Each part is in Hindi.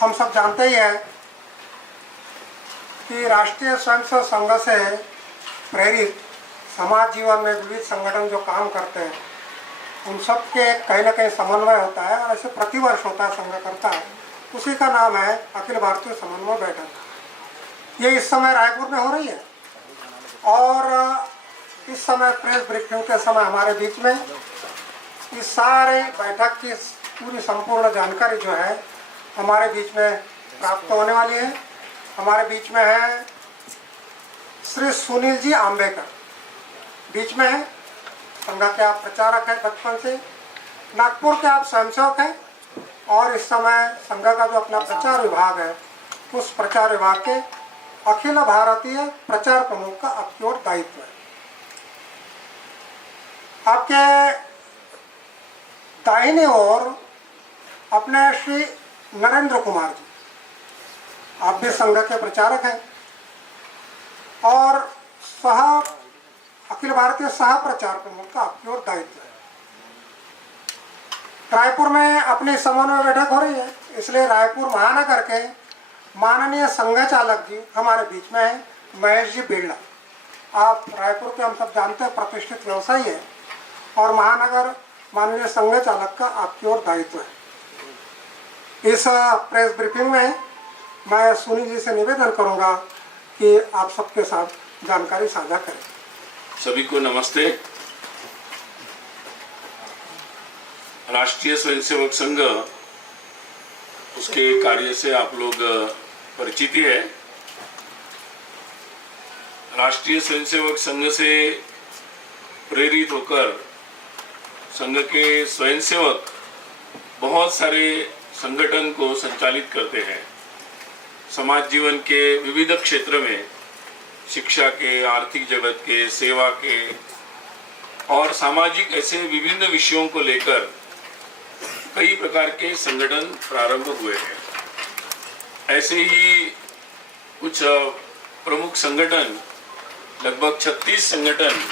हम सब जानते ही हैं कि राष्ट्रीय स्वयंसेवक संघ से प्रेरित समाज जीवन में विविध संगठन जो काम करते हैं उन सब के कहीं ना कहीं समन्वय होता है और ऐसे प्रतिवर्ष होता है, संघ करता है। उसी का नाम है अखिल भारतीय समन्वय बैठक। ये इस समय रायपुर में हो रही है और इस समय प्रेस ब्रीफिंग के समय हमारे बीच में इस सारे बैठक की पूरी संपूर्ण जानकारी जो है हमारे बीच में प्राप्त होने वाली है। हमारे बीच में है श्री सुनील जी आंबेकर, बीच में है संघ के आप प्रचारक हैं बचपन से, नागपुर के आप स्वयंसेवक हैं और इस समय संघ का जो अपना प्रचार विभाग है उस प्रचार विभाग के अखिल भारतीय प्रचार प्रमुख का आपकी ओर दायित्व है। आपके दाहिने ओर अपने श्री नरेंद्र कुमार जी, आप भी संघ के प्रचारक हैं और अखिल भारतीय सह प्रचार प्रमुख का आपकी ओर दायित्व है। रायपुर में अपनी समन्वय बैठक हो रही है, इसलिए रायपुर महानगर के माननीय संघ चालक जी हमारे बीच में हैं, महेश जी बिरला। आप रायपुर के हम सब जानते हैं प्रतिष्ठित व्यवसायी है और महानगर माननीय संघ चालक का आपकी ओर दायित्व है। इस प्रेस ब्रीफिंग में मैं सुनील जी से निवेदन करूंगा कि आप सबके साथ जानकारी साझा करें। सभी को नमस्ते। राष्ट्रीय स्वयंसेवक संघ, उसके कार्य से आप लोग परिचित ही है। राष्ट्रीय स्वयंसेवक संघ से प्रेरित होकर संघ के स्वयंसेवक बहुत सारे संगठन को संचालित करते हैं। समाज जीवन के विविध क्षेत्र में, शिक्षा के, आर्थिक जगत के, सेवा के और सामाजिक ऐसे विभिन्न विषयों को लेकर कई प्रकार के संगठन प्रारंभ हुए हैं। ऐसे ही कुछ प्रमुख संगठन, लगभग 36 संगठन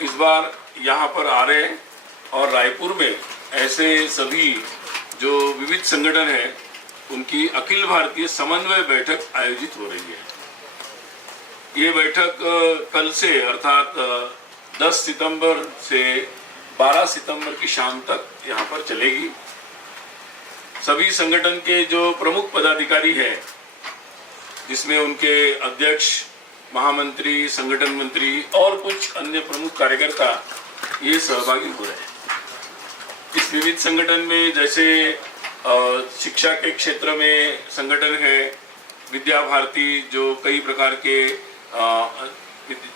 इस बार यहाँ पर आ रहे हैं और रायपुर में ऐसे सभी जो विविध संगठन हैं उनकी अखिल भारतीय समन्वय बैठक आयोजित हो रही है। ये बैठक कल से अर्थात 10 सितंबर से 12 सितंबर की शाम तक यहाँ पर चलेगी। सभी संगठन के जो प्रमुख पदाधिकारी हैं, जिसमें उनके अध्यक्ष, महामंत्री, संगठन मंत्री और कुछ अन्य प्रमुख कार्यकर्ता ये सहभागी हो रहे हैं। इस विविध संगठन में जैसे शिक्षा के क्षेत्र में संगठन है विद्या भारती, जो कई प्रकार के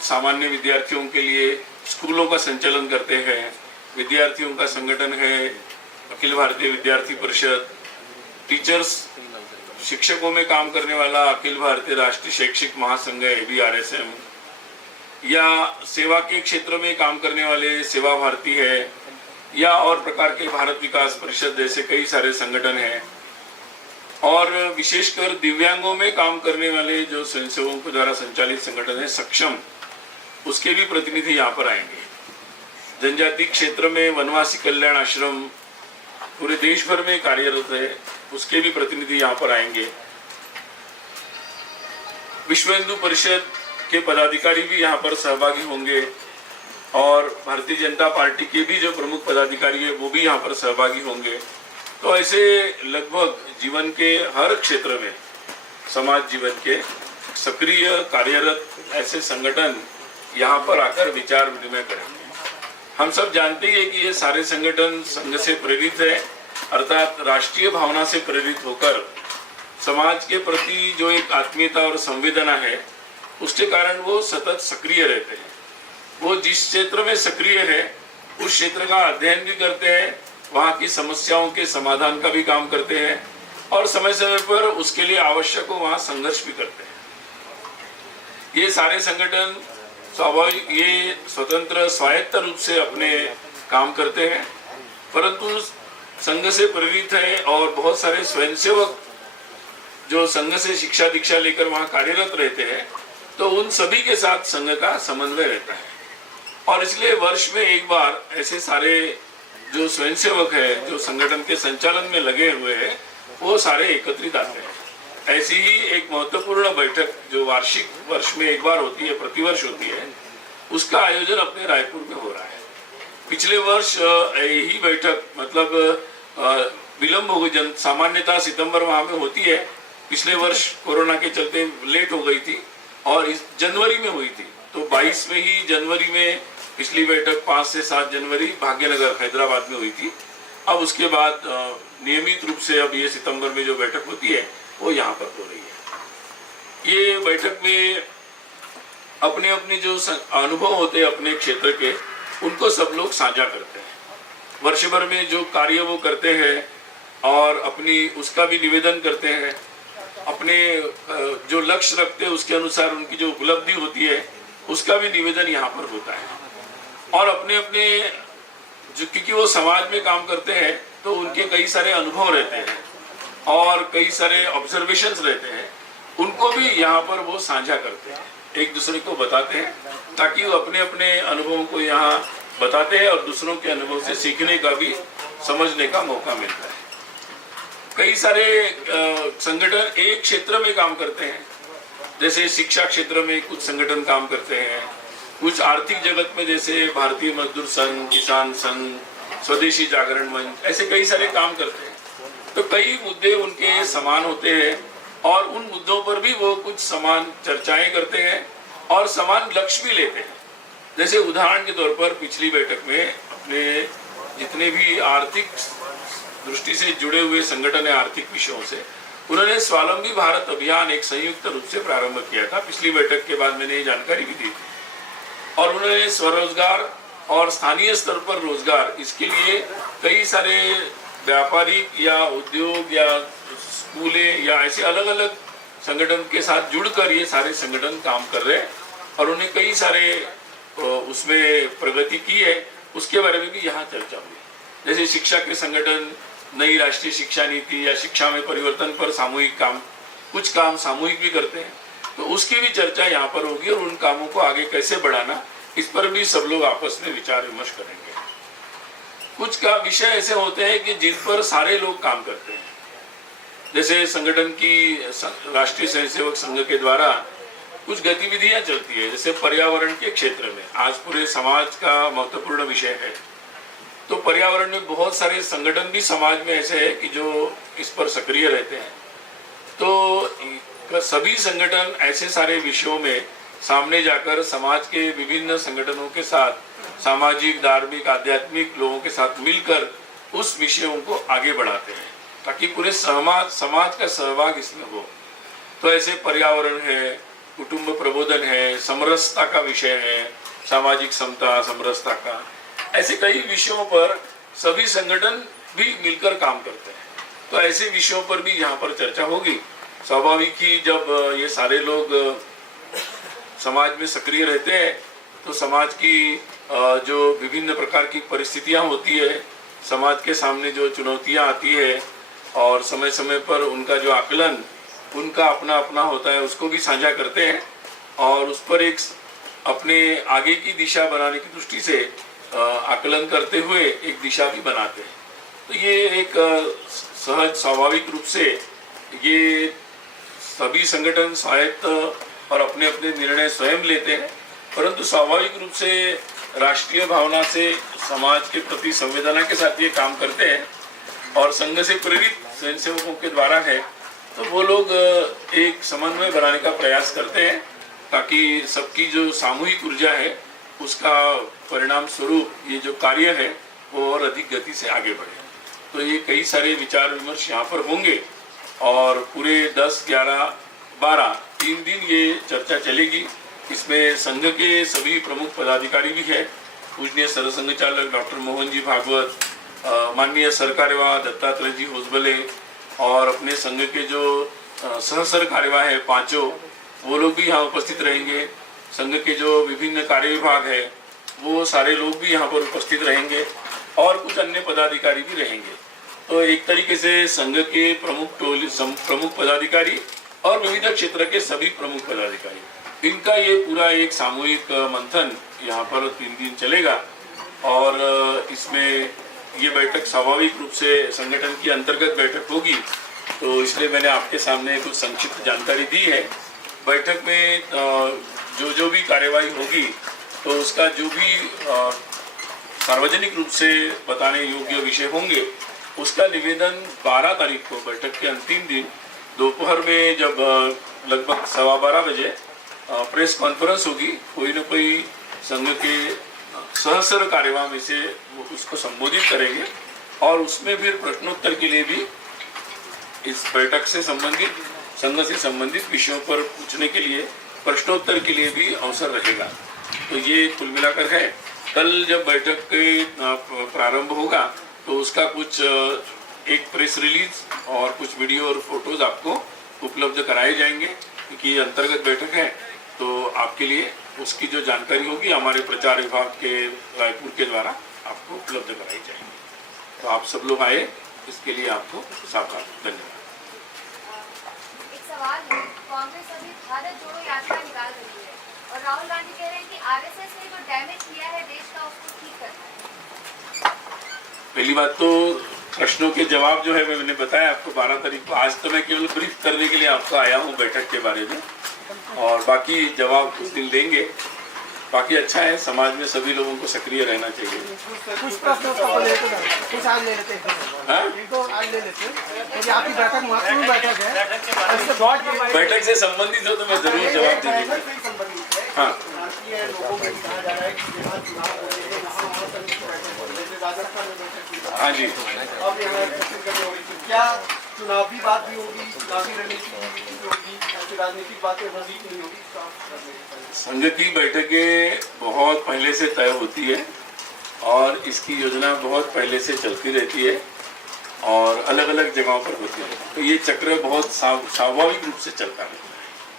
सामान्य विद्यार्थियों के लिए स्कूलों का संचालन करते हैं। विद्यार्थियों का संगठन है अखिल भारतीय विद्यार्थी परिषद। टीचर्स, शिक्षकों में काम करने वाला अखिल भारतीय राष्ट्रीय शैक्षिक महासंघ ABRSM, या सेवा के क्षेत्र में काम करने वाले सेवा भारती है, या और प्रकार के भारत विकास परिषद जैसे कई सारे संगठन हैं। और विशेषकर दिव्यांगों में काम करने वाले जो स्वयंसेवकों के द्वारा संचालित संगठन है सक्षम, उसके भी प्रतिनिधि यहाँ पर आएंगे। जनजाति क्षेत्र में वनवासी कल्याण आश्रम पूरे देश भर में कार्यरत है, उसके भी प्रतिनिधि यहाँ पर आएंगे। विश्व हिंदू परिषद के पदाधिकारी भी यहाँ पर सहभागी होंगे और भारतीय जनता पार्टी के भी जो प्रमुख पदाधिकारी है वो भी यहाँ पर सहभागी होंगे। तो ऐसे लगभग जीवन के हर क्षेत्र में, समाज जीवन के सक्रिय कार्यरत ऐसे संगठन यहाँ पर आकर विचार विनिमय करेंगे। हम सब जानते हैं कि ये सारे संगठन संघ से प्रेरित है, अर्थात राष्ट्रीय भावना से प्रेरित होकर समाज के प्रति जो एक आत्मीयता और संवेदना है उसके कारण वो सतत सक्रिय रहते हैं। वो जिस क्षेत्र में सक्रिय है उस क्षेत्र का अध्ययन भी करते हैं, वहाँ की समस्याओं के समाधान का भी काम करते हैं और समय समय पर उसके लिए आवश्यक हो वहाँ संघर्ष भी करते हैं। ये सारे संगठन स्वाभाविक ये स्वतंत्र स्वायत्त रूप से अपने काम करते हैं, परंतु संघ से प्रेरित है और बहुत सारे स्वयंसेवक जो संघ से शिक्षा दीक्षा लेकर वहाँ कार्यरत रहते हैं, तो उन सभी के साथ संघ का समन्वय रहता है। और इसलिए वर्ष में एक बार ऐसे सारे जो स्वयंसेवक है, जो संगठन के संचालन में लगे हुए हैं, वो सारे एकत्रित आते हैं। ऐसी ही एक महत्वपूर्ण बैठक जो वार्षिक वर्ष में एक बार होती है, प्रतिवर्ष होती है, उसका आयोजन अपने रायपुर में हो रहा है। पिछले वर्ष यही बैठक मतलब विलम्ब हो गई, सामान्यतः सितंबर माह में होती है, पिछले वर्ष कोरोना के चलते लेट हो गई थी और इस जनवरी में हुई थी। तो 22 जनवरी में पिछली बैठक 5 से 7 जनवरी भाग्यनगर हैदराबाद में हुई थी। अब उसके बाद नियमित रूप से अब ये सितंबर में जो बैठक होती है वो यहाँ पर हो रही है। ये बैठक में अपने अपने जो अनुभव होते हैं अपने क्षेत्र के, उनको सब लोग साझा करते हैं। वर्ष भर में जो कार्य वो करते हैं और अपनी उसका भी निवेदन करते हैं। अपने जो लक्ष्य रखते हैं उसके अनुसार उनकी जो उपलब्धि होती है उसका भी निवेदन यहाँ पर होता है। और अपने अपने जो, क्योंकि वो समाज में काम करते हैं तो उनके कई सारे अनुभव रहते हैं और कई सारे ऑब्जर्वेशंस रहते हैं, उनको भी यहाँ पर वो साझा करते हैं, एक दूसरे को बताते हैं, ताकि वो अपने अपने अनुभवों को यहाँ बताते हैं और दूसरों के अनुभव से सीखने का भी, समझने का मौका मिलता है। कई सारे संगठन एक क्षेत्र में काम करते हैं, जैसे शिक्षा क्षेत्र में कुछ संगठन काम करते हैं, कुछ आर्थिक जगत में जैसे भारतीय मजदूर संघ, किसान संघ, स्वदेशी जागरण मंच, ऐसे कई सारे काम करते हैं। तो कई मुद्दे उनके समान होते हैं और उन मुद्दों पर भी वो कुछ समान चर्चाएं करते हैं और समान लक्ष्य भी लेते हैं। जैसे उदाहरण के तौर पर पिछली बैठक में अपने जितने भी आर्थिक दृष्टि से जुड़े हुए संगठन है आर्थिक विषयों से, उन्होंने स्वावलंबी भारत अभियान एक संयुक्त रूप से प्रारंभ किया था। पिछली बैठक के बाद मैंने ये जानकारी भी दी थी। और उन्होंने स्वरोजगार और स्थानीय स्तर पर रोजगार, इसके लिए कई सारे व्यापारिक या उद्योग या स्कूले या ऐसे अलग अलग संगठन के साथ जुड़कर ये सारे संगठन काम कर रहे हैं और उन्हें कई सारे उसमें प्रगति की है, उसके बारे में भी यहाँ चर्चा हुई। जैसे शिक्षा के संगठन नई राष्ट्रीय शिक्षा नीति या शिक्षा में परिवर्तन पर सामूहिक काम, कुछ काम सामूहिक भी करते हैं, तो उसकी भी चर्चा यहाँ पर होगी और उन कामों को आगे कैसे बढ़ाना, इस पर भी सब लोग आपस में विचार विमर्श करेंगे। कुछ का विषय ऐसे होते हैं कि जिन पर सारे लोग काम करते हैं, जैसे संगठन की राष्ट्रीय स्वयंसेवक संघ के द्वारा कुछ गतिविधियां चलती है, जैसे पर्यावरण के क्षेत्र में आज पूरे समाज का महत्वपूर्ण विषय है। तो पर्यावरण में बहुत सारे संगठन भी समाज में ऐसे हैं कि जो इस पर सक्रिय रहते हैं। तो सभी संगठन ऐसे सारे विषयों में सामने जाकर समाज के विभिन्न संगठनों के साथ, सामाजिक, धार्मिक, आध्यात्मिक लोगों के साथ मिलकर उस विषयों को आगे बढ़ाते हैं, ताकि पूरे समाज का सहभाग इसमें हो। तो ऐसे पर्यावरण है, कुटुंब प्रबोधन है, समरसता का विषय है, सामाजिक समता, समरसता का, ऐसे कई विषयों पर सभी संगठन भी मिलकर काम करते हैं। तो ऐसे विषयों पर भी यहाँ पर चर्चा होगी। स्वाभाविक ही जब ये सारे लोग समाज में सक्रिय रहते हैं तो समाज की जो विभिन्न प्रकार की परिस्थितियाँ होती है, समाज के सामने जो चुनौतियाँ आती है और समय समय पर उनका जो आकलन उनका अपना अपना होता है, उसको भी साझा करते हैं और उस पर एक अपने आगे की दिशा बनाने की दृष्टि से आकलन करते हुए एक दिशा भी बनाते हैं। तो ये एक सहज स्वाभाविक रूप से ये सभी संगठन स्वायत्त और अपने अपने निर्णय स्वयं लेते हैं, परंतु स्वाभाविक रूप से राष्ट्रीय भावना से समाज के प्रति संवेदना के साथ ये काम करते हैं और संघ से प्रेरित स्वयंसेवकों के द्वारा है, तो वो लोग एक समन्वय बनाने का प्रयास करते हैं ताकि सबकी जो सामूहिक ऊर्जा है उसका परिणाम स्वरूप ये जो कार्य है वो और अधिक गति से आगे बढ़े। तो ये कई सारे विचार विमर्श यहाँ पर होंगे और पूरे 10, 11, 12 3 दिन ये चर्चा चलेगी। इसमें संघ के सभी प्रमुख पदाधिकारी भी हैं, पूजनीय सरसंघ चालक डॉक्टर मोहन जी भागवत, माननीय सरकार्यवाह दत्तात्रेय जी होसबले और अपने संघ के जो सह कार्यवाह है 5, वो लोग भी यहाँ उपस्थित रहेंगे। संघ के जो विभिन्न कार्य विभाग है वो सारे लोग भी यहाँ पर उपस्थित रहेंगे और कुछ अन्य पदाधिकारी भी रहेंगे। तो एक तरीके से संघ के प्रमुख पदाधिकारी और विविध क्षेत्र के सभी प्रमुख पदाधिकारी, इनका ये पूरा एक सामूहिक मंथन यहाँ पर 3 दिन चलेगा और इसमें ये बैठक स्वाभाविक रूप से संगठन की अंतर्गत बैठक होगी तो इसलिए मैंने आपके सामने कुछ संक्षिप्त जानकारी दी है। बैठक में जो भी कार्यवाही होगी तो उसका जो भी सार्वजनिक रूप से बताने योग्य विषय होंगे उसका निवेदन 12 तारीख को बैठक के अंतिम दिन दोपहर में जब लगभग 12:15 बजे प्रेस कॉन्फ्रेंस होगी, कोई न कोई संघ के सहस्र कार्यवाह में से वो उसको संबोधित करेंगे और उसमें फिर प्रश्नोत्तर के लिए भी इस बैठक से संबंधित संघ से संबंधित विषयों पर पूछने के लिए प्रश्नोत्तर के लिए भी अवसर रहेगा। तो ये कुल मिलाकर है। कल जब बैठक के प्रारंभ होगा तो उसका कुछ एक प्रेस रिलीज और कुछ वीडियो और फोटोज आपको उपलब्ध कराए जाएंगे, क्योंकि ये अंतर्गत बैठक है। तो आपके लिए उसकी जो जानकारी होगी हमारे प्रचार विभाग के रायपुर के द्वारा आपको उपलब्ध कराई जाएगी। तो आप सब लोग आए, इसके लिए आपको सादर धन्यवाद। एक सवाल है, कांग्रेस अभी भारत जोड़ो यात्रा निकाल रही है और राहुल गांधी कह रहे हैं कि आरएसएस ने जो डैमेज किया है देश का उसको ठीक करना है। पहली बात तो प्रश्नों के जवाब जो है मैंने बताया आपको 12 तारीख को। आज तो मैं केवल ब्रीफ करने के लिए आपको आया हूँ बैठक के बारे में, और बाकी जवाब उस दिन देंगे। बाकी अच्छा है, समाज में सभी लोगों को सक्रिय रहना चाहिए। कुछ प्रश्न तो लेते हैं, कुछ आज ले लेते हैं, हाँ? एक दो आज ले लेते हैं। क्योंकि आपकी बैठक महत्वपूर्ण बैठक है, इससे गॉड की बैठक से संबंधित हो तो मैं जरूर जवाब दे दूंगा। से संबंधित है। हाँ, भारतीय लोगों को कहा जा रहा है कि यहाँ चुनाव हो रहे हैं, यहाँ महासंघ की बैठक हो रही है, जैसे राजस्थान में बैठक हुई थी। हाँ जी। अब यहाँ छत्तीसगढ़ में हो रही थी। क्या चुनावी बात भी होगी, चुनावी रणनीति भी होगी, ऐसी राजनीतिक बातें रणनीति नहीं होगी? संघ की बैठकें बहुत पहले से तय होती है और इसकी योजना बहुत पहले से चलती रहती है और अलग अलग जगहों पर होती है। तो ये चक्र बहुत स्वाभाविक रूप से चलता है।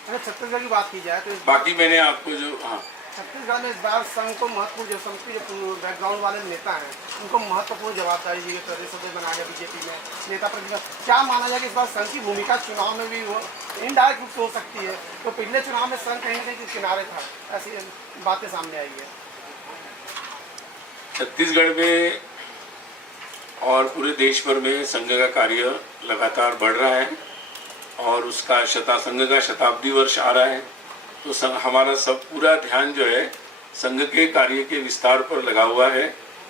अगर छत्तीसगढ़ की बात की जाए तो बाकी मैंने आपको जो छत्तीसगढ़ में इस बार संघ को महत्वपूर्ण, जो संघ के जो बैकग्राउंड वाले नेता हैं उनको महत्वपूर्ण जवाबदारी दी है, प्रदेश सदस्य बनाया गया बीजेपी में नेता प्रतिपक्ष। क्या माना जाए कि इस बार संघ की भूमिका चुनाव में भी वो इनडायरेक्ट रूप से हो सकती है? तो पिछले चुनाव में संघ कहीं ना कहीं किनारे था, ऐसी बातें सामने आई है। छत्तीसगढ़ में और पूरे देश भर में संघ का कार्य लगातार बढ़ रहा है और उसका संघ का शताब्दी वर्ष आ रहा है। तो हमारा सब पूरा ध्यान जो है संघ के कार्य के विस्तार पर लगा हुआ है।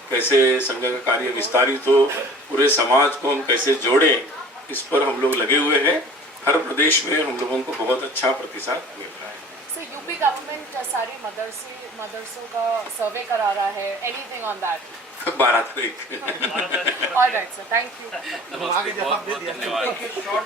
कैसे संघ का कार्य विस्तारित हो, पूरे समाज को हम कैसे जोड़ें, इस पर हम लोग लगे हुए हैं। हर प्रदेश में हम लोगों को बहुत अच्छा प्रतिसाद मिल रहा है। So यूपी गवर्नमेंट सारे मदरसों का सर्वे करा रहा है, एनीथिंग ऑन दैट? 12 तारीख। Alright sir, thank you. आगे जवाब दे दिया।